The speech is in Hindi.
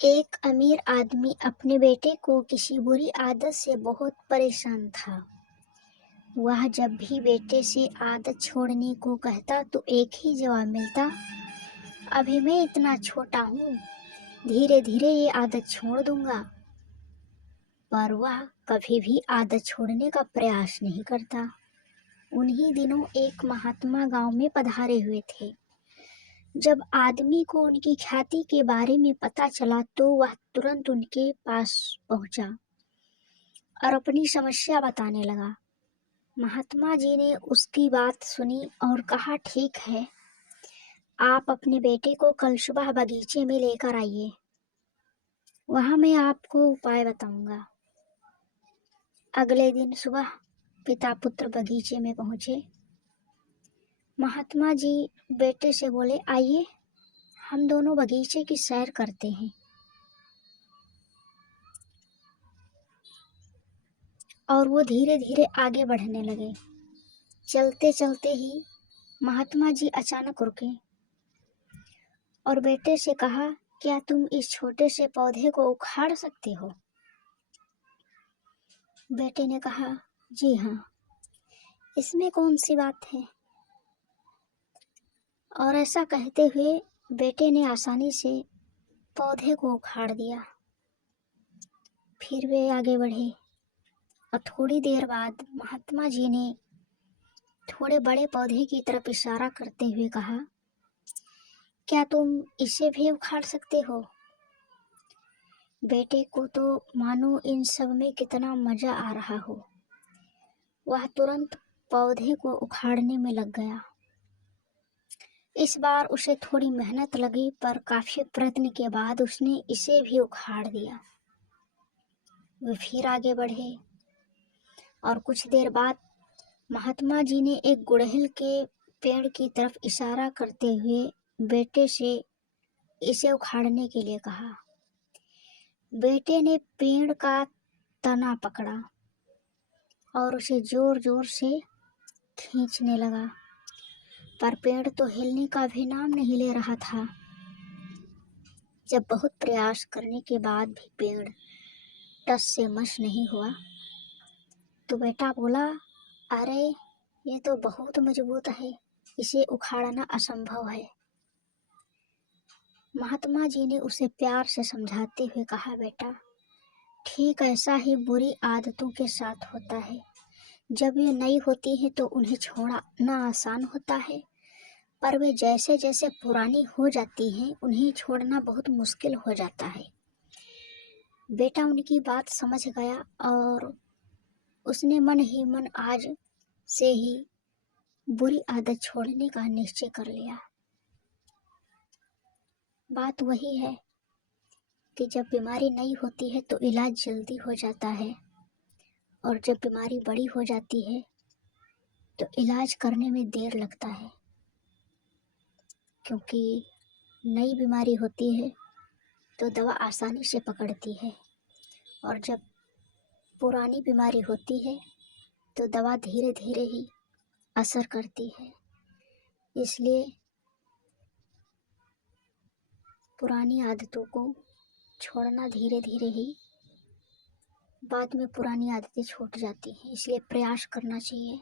एक अमीर आदमी अपने बेटे को किसी बुरी आदत से बहुत परेशान था। वह जब भी बेटे से आदत छोड़ने को कहता तो एक ही जवाब मिलता, अभी मैं इतना छोटा हूँ, धीरे धीरे ये आदत छोड़ दूंगा। पर वह कभी भी आदत छोड़ने का प्रयास नहीं करता। उन्हीं दिनों एक महात्मा गांव में पधारे हुए थे। जब आदमी को उनकी ख्याति के बारे में पता चला तो वह तुरंत उनके पास पहुंचा और अपनी समस्या बताने लगा। महात्मा जी ने उसकी बात सुनी और कहा, ठीक है, आप अपने बेटे को कल सुबह बगीचे में लेकर आइए, वहां मैं आपको उपाय बताऊंगा। अगले दिन सुबह पिता पुत्र बगीचे में पहुंचे। महात्मा जी बेटे से बोले, आइए हम दोनों बगीचे की सैर करते हैं। और वो धीरे धीरे आगे बढ़ने लगे। चलते चलते ही महात्मा जी अचानक रुके और बेटे से कहा, क्या तुम इस छोटे से पौधे को उखाड़ सकते हो? बेटे ने कहा, जी हाँ, इसमें कौन सी बात है। और ऐसा कहते हुए बेटे ने आसानी से पौधे को उखाड़ दिया। फिर वे आगे बढ़े और थोड़ी देर बाद महात्मा जी ने थोड़े बड़े पौधे की तरफ इशारा करते हुए कहा, क्या तुम इसे भी उखाड़ सकते हो? बेटे को तो मानो इन सब में कितना मजा आ रहा हो। वह तुरंत पौधे को उखाड़ने में लग गया। इस बार उसे थोड़ी मेहनत लगी, पर काफी प्रयत्न के बाद उसने इसे भी उखाड़ दिया। वे फिर आगे बढ़े और कुछ देर बाद महात्मा जी ने एक गुड़हल के पेड़ की तरफ इशारा करते हुए बेटे से इसे उखाड़ने के लिए कहा। बेटे ने पेड़ का तना पकड़ा और उसे जोर जोर से खींचने लगा, पर पेड़ तो हिलने का भी नाम नहीं ले रहा था। जब बहुत प्रयास करने के बाद भी पेड़ टस से मस नहीं हुआ तो बेटा बोला, अरे ये तो बहुत मजबूत है, इसे उखाड़ना असंभव है। महात्मा जी ने उसे प्यार से समझाते हुए कहा, बेटा, ठीक ऐसा ही बुरी आदतों के साथ होता है। जब ये नई होती है तो उन्हें छोड़ना आसान होता है, पर वे जैसे जैसे पुरानी हो जाती हैं उन्हें छोड़ना बहुत मुश्किल हो जाता है। बेटा उनकी बात समझ गया और उसने मन ही मन आज से ही बुरी आदत छोड़ने का निश्चय कर लिया। बात वही है कि जब बीमारी नई होती है तो इलाज जल्दी हो जाता है, और जब बीमारी बड़ी हो जाती है तो इलाज करने में देर लगता है, क्योंकि नई बीमारी होती है तो दवा आसानी से पकड़ती है, और जब पुरानी बीमारी होती है तो दवा धीरे धीरे ही असर करती है। इसलिए पुरानी आदतों को छोड़ना धीरे धीरे ही, बाद में पुरानी आदतें छूट जाती हैं, इसलिए प्रयास करना चाहिए।